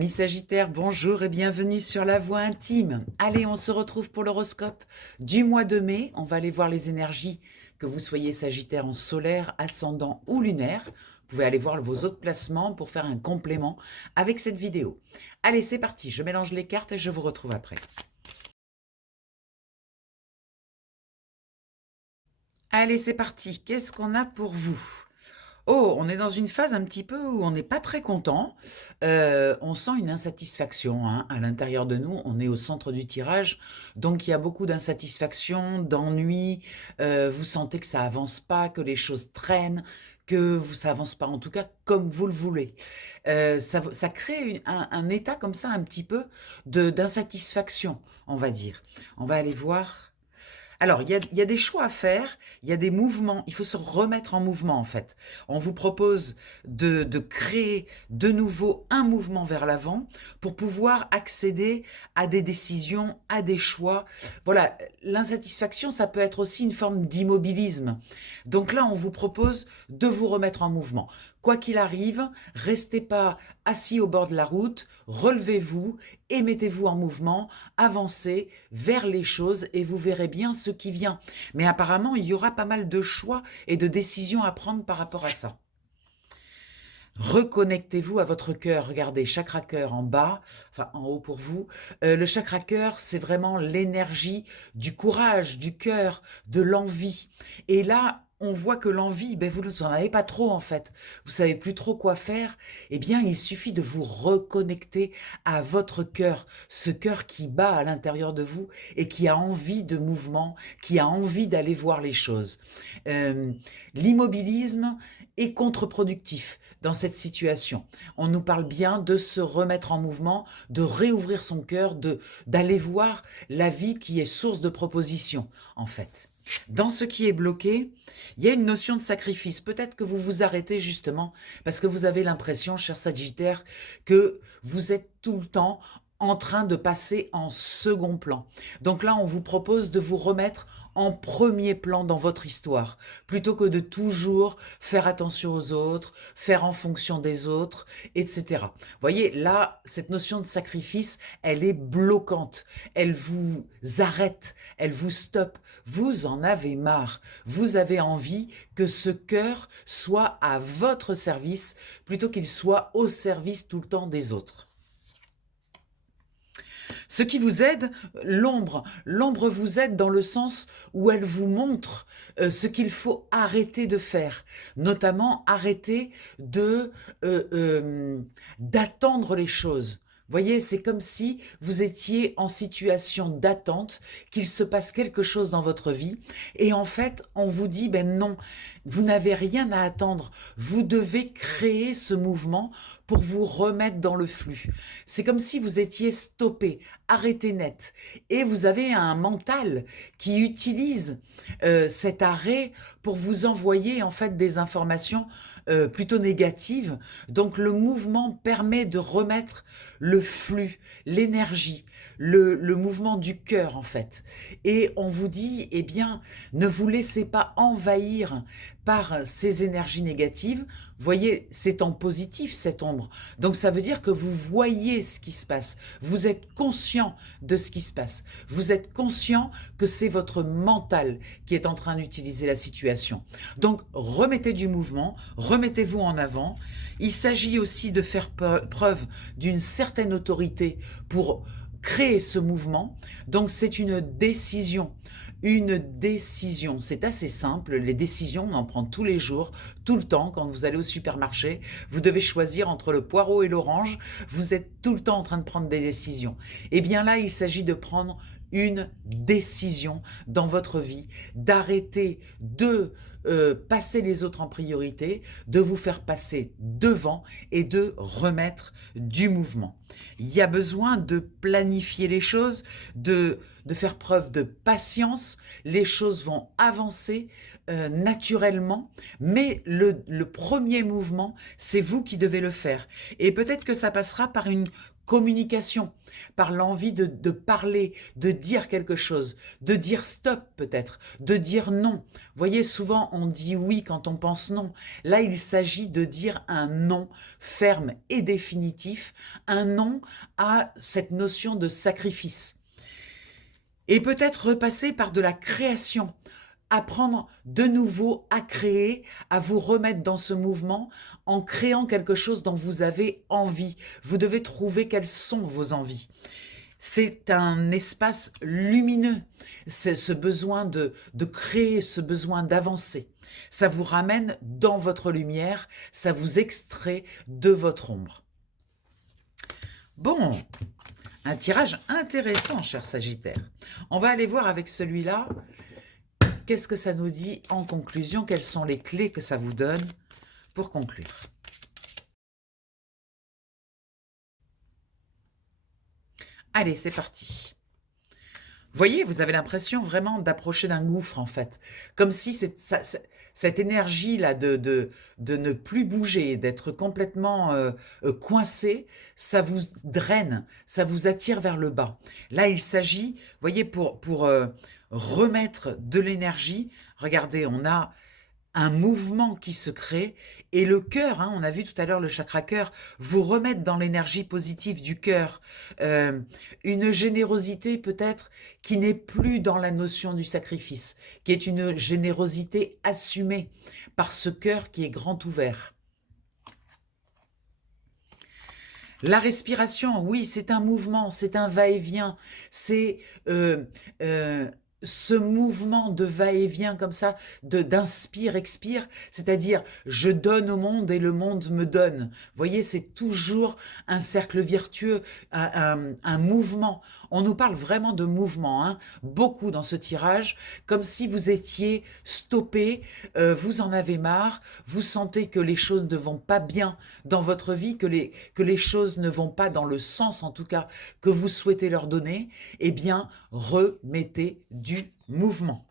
Amis Sagittaires, bonjour et bienvenue sur la Voix intime. Allez, on se retrouve pour l'horoscope du mois de mai. On va aller voir les énergies, que vous soyez Sagittaire en solaire, ascendant ou lunaire. Vous pouvez aller voir vos autres placements pour faire un complément avec cette vidéo. Allez, c'est parti, je mélange les cartes et je vous retrouve après. Allez, c'est parti, qu'est-ce qu'on a pour vous ? Oh, on est dans une phase un petit peu où on n'est pas très content. On sent une insatisfaction hein, à l'intérieur de nous. On est au centre du tirage, donc il y a beaucoup d'insatisfaction, d'ennui. Vous sentez que ça avance pas, que les choses traînent, ça avance pas en tout cas comme vous le voulez. Ça crée un état comme ça un petit peu d'insatisfaction, on va dire. On va aller voir. Alors, il y a des choix à faire, il y a des mouvements, il faut se remettre en mouvement en fait. On vous propose de créer de nouveau un mouvement vers l'avant pour pouvoir accéder à des décisions, à des choix. Voilà, l'insatisfaction, ça peut être aussi une forme d'immobilisme. Donc là, on vous propose de vous remettre en mouvement. Quoi qu'il arrive, restez pas assis au bord de la route, relevez-vous et mettez-vous en mouvement, avancez vers les choses et vous verrez bien ce qui vient. Mais apparemment, il y aura pas mal de choix et de décisions à prendre par rapport à ça. Reconnectez-vous à votre cœur. Regardez, chakra cœur en bas, enfin en haut pour vous. Le chakra cœur, c'est vraiment l'énergie du courage, du cœur, de l'envie. Et là, on voit que l'envie, vous n'en avez pas trop en fait. Vous savez plus trop quoi faire. Eh bien, il suffit de vous reconnecter à votre cœur, ce cœur qui bat à l'intérieur de vous et qui a envie de mouvement, qui a envie d'aller voir les choses. L'immobilisme est contre-productif dans cette situation. On nous parle bien de se remettre en mouvement, de réouvrir son cœur, d'aller voir la vie qui est source de propositions, en fait. Dans ce qui est bloqué, il y a une notion de sacrifice. Peut-être que vous vous arrêtez justement parce que vous avez l'impression, cher Sagittaire, que vous êtes tout le temps en train de passer en second plan. Donc là, on vous propose de vous remettre en premier plan dans votre histoire, plutôt que de toujours faire attention aux autres, faire en fonction des autres, etc. Vous voyez, là, cette notion de sacrifice, elle est bloquante, elle vous arrête, elle vous stoppe, vous en avez marre, vous avez envie que ce cœur soit à votre service, plutôt qu'il soit au service tout le temps des autres. Ce qui vous aide, l'ombre. L'ombre vous aide dans le sens où elle vous montre ce qu'il faut arrêter de faire. Notamment arrêter d'attendre les choses. Voyez, c'est comme si vous étiez en situation d'attente, qu'il se passe quelque chose dans votre vie. Et en fait, on vous dit, non, vous n'avez rien à attendre. Vous devez créer ce mouvement pour vous remettre dans le flux. C'est comme si vous étiez stoppé, arrêté net. Et vous avez un mental qui utilise cet arrêt pour vous envoyer en fait des informations plutôt négatives. Donc le mouvement permet de remettre le flux, l'énergie, le mouvement du cœur en fait. Et on vous dit, eh bien, ne vous laissez pas envahir par ces énergies négatives. Voyez, c'est en positif cette ombre. Donc ça veut dire que vous voyez ce qui se passe. Vous êtes conscient de ce qui se passe. Vous êtes conscient que c'est votre mental qui est en train d'utiliser la situation. Donc remettez du mouvement, remettez-vous en avant. Il s'agit aussi de faire preuve d'une certaine autorité pour créer ce mouvement. Donc c'est une décision. Une décision, c'est assez simple, les décisions, on en prend tous les jours, tout le temps, quand vous allez au supermarché, vous devez choisir entre le poireau et l'orange, vous êtes tout le temps en train de prendre des décisions. Et bien là, il s'agit de prendre une décision dans votre vie, d'arrêter de passer les autres en priorité, de vous faire passer devant et de remettre du mouvement. Il y a besoin de planifier les choses, de faire preuve de patience. Les choses vont avancer naturellement, mais le premier mouvement, c'est vous qui devez le faire. Et peut-être que ça passera par une communication, par l'envie de parler, de dire quelque chose, de dire stop peut-être, de dire non. Vous voyez, souvent on dit oui quand on pense non. Là, il s'agit de dire un non ferme et définitif, un non à cette notion de sacrifice. Et peut-être repasser par de la création, apprendre de nouveau à créer, à vous remettre dans ce mouvement en créant quelque chose dont vous avez envie. Vous devez trouver quelles sont vos envies. C'est un espace lumineux, c'est ce besoin de créer, ce besoin d'avancer. Ça vous ramène dans votre lumière, ça vous extrait de votre ombre. Bon, un tirage intéressant, cher Sagittaire. On va aller voir avec celui-là, qu'est-ce que ça nous dit en conclusion, quelles sont les clés que ça vous donne pour conclure. Allez, c'est parti. Vous voyez, vous avez l'impression vraiment d'approcher d'un gouffre, en fait. Comme si cette énergie-là de ne plus bouger, d'être complètement coincé, ça vous draine, ça vous attire vers le bas. Là, il s'agit, vous voyez, pour remettre de l'énergie, regardez, on a un mouvement qui se crée et le cœur, on a vu tout à l'heure le chakra cœur, vous remettre dans l'énergie positive du cœur, une générosité peut-être qui n'est plus dans la notion du sacrifice, qui est une générosité assumée par ce cœur qui est grand ouvert. La respiration, oui, c'est un mouvement, c'est un va-et-vient, c'est ce mouvement de va-et-vient comme ça, d'inspire, expire, c'est-à-dire je donne au monde et le monde me donne. Vous voyez, c'est toujours un cercle vertueux, un mouvement. On nous parle vraiment de mouvement, beaucoup dans ce tirage, comme si vous étiez stoppé, vous en avez marre, vous sentez que les choses ne vont pas bien dans votre vie, que les choses ne vont pas dans le sens en tout cas que vous souhaitez leur donner, eh bien remettez du mouvement.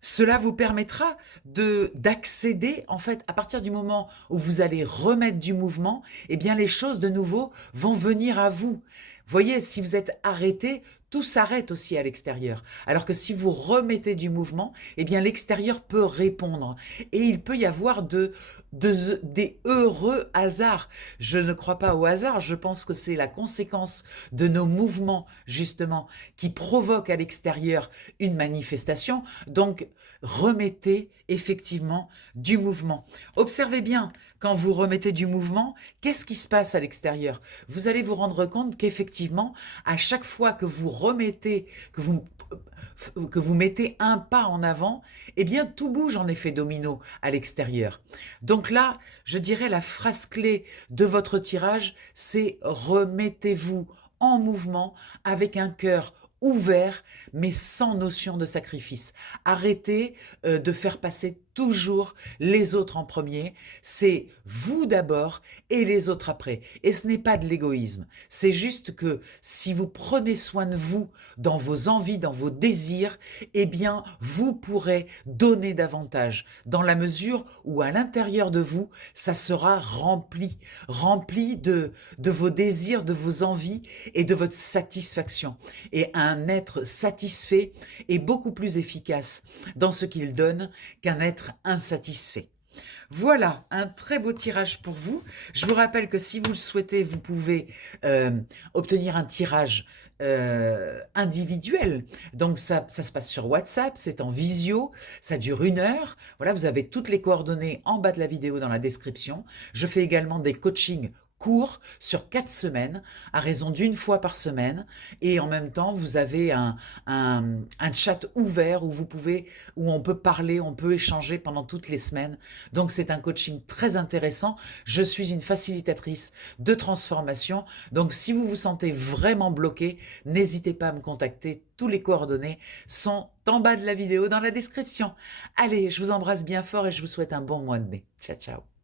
Cela vous permettra d'accéder, en fait, à partir du moment où vous allez remettre du mouvement, eh bien les choses de nouveau vont venir à vous. Voyez, si vous êtes arrêté, tout s'arrête aussi à l'extérieur. Alors que si vous remettez du mouvement, eh bien l'extérieur peut répondre. Et il peut y avoir des heureux hasards. Je ne crois pas au hasard, je pense que c'est la conséquence de nos mouvements, justement, qui provoquent à l'extérieur une manifestation. Donc, remettez effectivement du mouvement. Observez bien, quand vous remettez du mouvement, qu'est-ce qui se passe à l'extérieur? Vous allez vous rendre compte qu'effectivement, à chaque fois que vous remettez, que vous mettez un pas en avant, eh bien tout bouge en effet domino à l'extérieur. Donc là, je dirais la phrase clé de votre tirage, c'est remettez-vous en mouvement avec un cœur ouvert, mais sans notion de sacrifice. Arrêtez de faire passer toujours les autres en premier, c'est vous d'abord et les autres après. Et ce n'est pas de l'égoïsme, c'est juste que si vous prenez soin de vous dans vos envies, dans vos désirs, eh bien vous pourrez donner davantage dans la mesure où à l'intérieur de vous, ça sera rempli de vos désirs, de vos envies et de votre satisfaction. Et un être satisfait est beaucoup plus efficace dans ce qu'il donne qu'un être insatisfait. Voilà, un très beau tirage pour vous. Je vous rappelle que si vous le souhaitez, vous pouvez obtenir un tirage individuel. Donc ça se passe sur WhatsApp, c'est en visio, ça dure 1 heure. Voilà, vous avez toutes les coordonnées en bas de la vidéo dans la description. Je fais également des coachings court sur 4 semaines, à raison d'1 fois par semaine, et en même temps vous avez un chat ouvert où on peut parler, on peut échanger pendant toutes les semaines. Donc c'est un coaching très intéressant. Je suis une facilitatrice de transformation, donc si vous vous sentez vraiment bloqué, n'hésitez pas à me contacter. Tous les coordonnées sont en bas de la vidéo dans la description. Allez, je vous embrasse bien fort et je vous souhaite un bon mois de mai. Ciao, ciao.